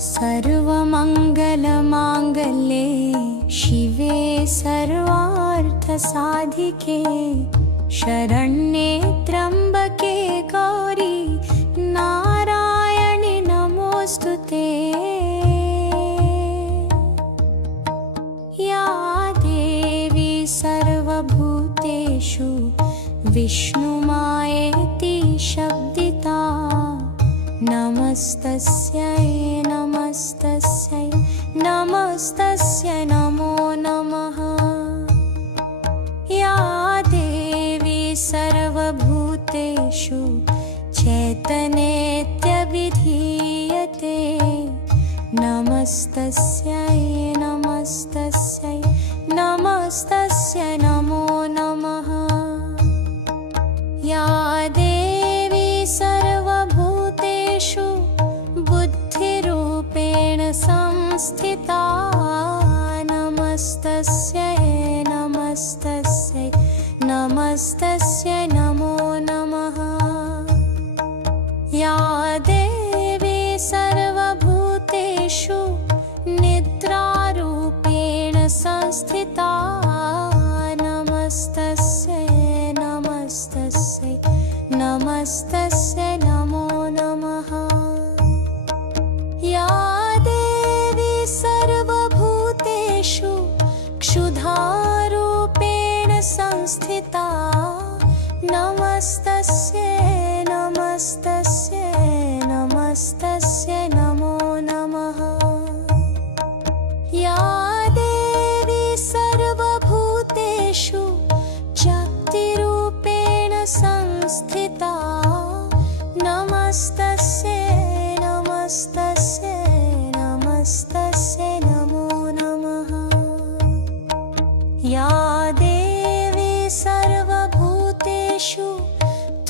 सर्वमङ्गलमाङ्गल्ये शिवे सर्वार्थसाधिके शरण्ये त्र्यम्बके गौरी नारायणि नमोऽस्तुते। या देवी सर्वभूतेषु विष्णुमायेति शब्दिता नमस्तस्यै नमस्तस्यै नमस्तस्यै नमो नमः। या देवी सर्वभूतेषु चैतन्येत्यभिधीयते नमस्तस्यै नमस्तस्यै नमस्तस्यै नमो नमः। या देवी सर्वभूतेषु बुद्धिरूपेण संस्थिता नमस्तस्यै नमस्तस्यै नमस्तस्यै नमो नमः। या देवी सर्वभूतेषु निद्रारूपेण संस्थिता नमस्तस्यै नमस्तस्यै नमस्तस्यै नमो नमः। या देवी सर्वभूतेषु क्षुधारूपेण संस्थिता नमस्तस्यै नमस्तस्यै नमस्तस्यै नमो नमः। या देवी सर्वभूतेषु शक्तिरूपेण संस्थिता नमस्तस्यै नमस्तस्यै नमस्तस्यै नमो नमः। या देवी सर्वभूतेषु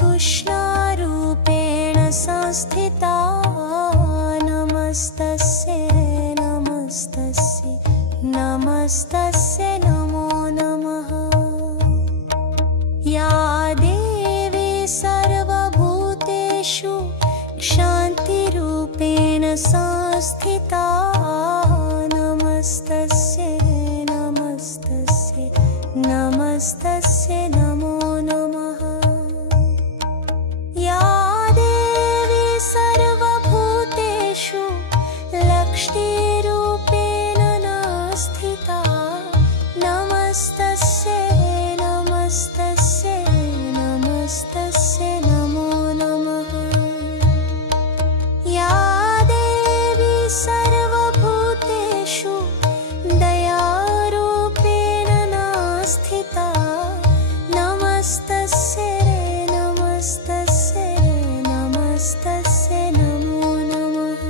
तृष्णारूपेण संस्थिता नमस्तस्यै नमस्तस्यै नमस्तस्यै नमो नमः। या देवी सर्वभूतेषु शान्तिरूपेण संस्थिता नमस्तस्यै नमस्तस्यै नमस्तस्यै नमो नमः। या देवी सर्वभूतेषु लक्ष्मीरूपेण स्थिता नमस्तस्यै नमस्तस्यै नमस्तस्यै नमो नमः। या देवी सर्वभूतेषु दयारूपेण स्थिता नमस्तस्यै नमस्तस्यै नमस्तस्यै नमो नमः।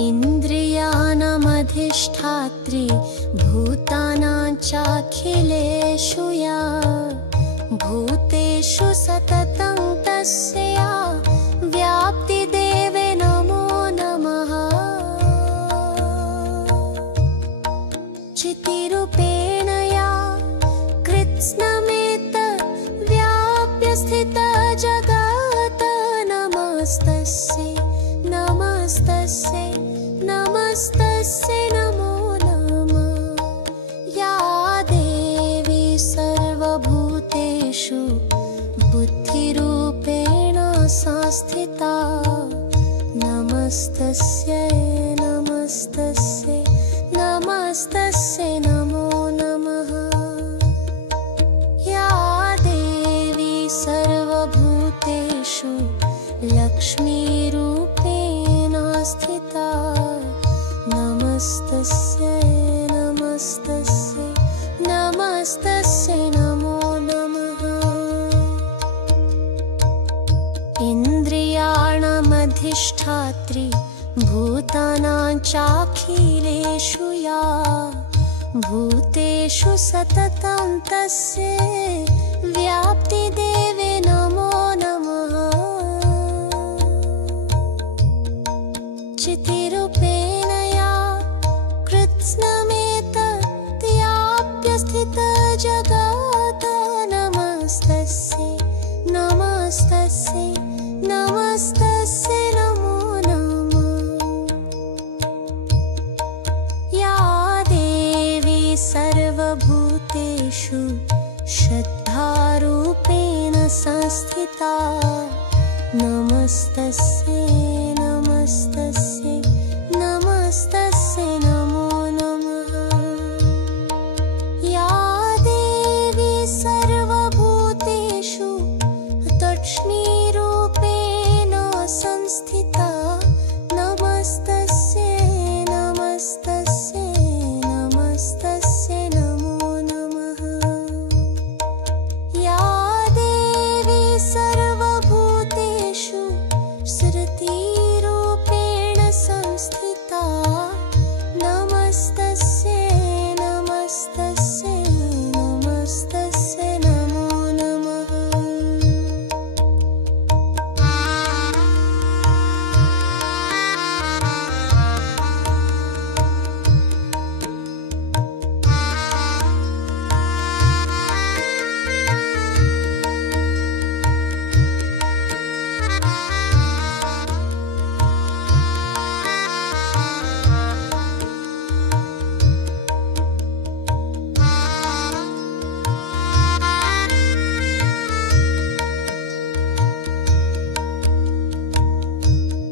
इन्द्रियाणामधिष्ठात्री भूतानां चाखिलेषु या भूतेषु सततं तस्या व्याप्तिदेवे नमो नमः। चितिरूपेण या कृत्स्नमेतत् व्याप्य स्थिता जगत् नमस्तस्यै नमस्तस्यै नमस्तस्यै नमो नमः। या देवी सर्वभूतेषु बुद्धिरूपेण संस्थिता नमस्तस्यै नमस्तस्यै नमस्तस्यै नमो नमः। या देवी सर्वभूतेषु लक्ष्मीरूपेण स्थिता नमस्तस्यै नमस्तस्यै नमस्तस्यै नमो नमः। इन्द्रिय भूतानामधिष्ठात्री भूतानां चाखिलेषु या भूतेषु सततं तस्यै व्याप्तिदेवे नमो नमः। चितिरूपेण या कृत्स्नमेतत्याप्यस्थितजगत् नमस्तस्यै नमस्तस्यै नमस्तस्यै नमो नमः। या देवी सर्वभूतेषु श्रद्धारूपेण संस्थिता नमस्तस्यै नमस्तस्यै नमस्तस्यै नमो नमः। या देवी सर्वभूतेषु तूक्ष्णीरूपेण संस्थिता नमस्तस्यै नमस्तस्यै नमस्तस्यै नमो नमः। या देवी सर्वभूतेषु श्रुतिरूपेण संस्थिता नमस्तस्यै नमस्तस्यै नमस्तस्यै नमो नमः।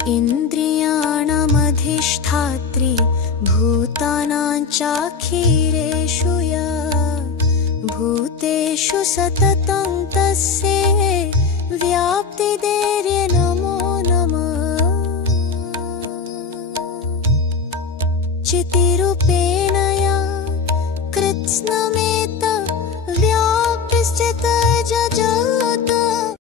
इन्द्रियाणामधिष्ठात्री भूतानां चाखिलेषु या भूतेषु सततं तस्यै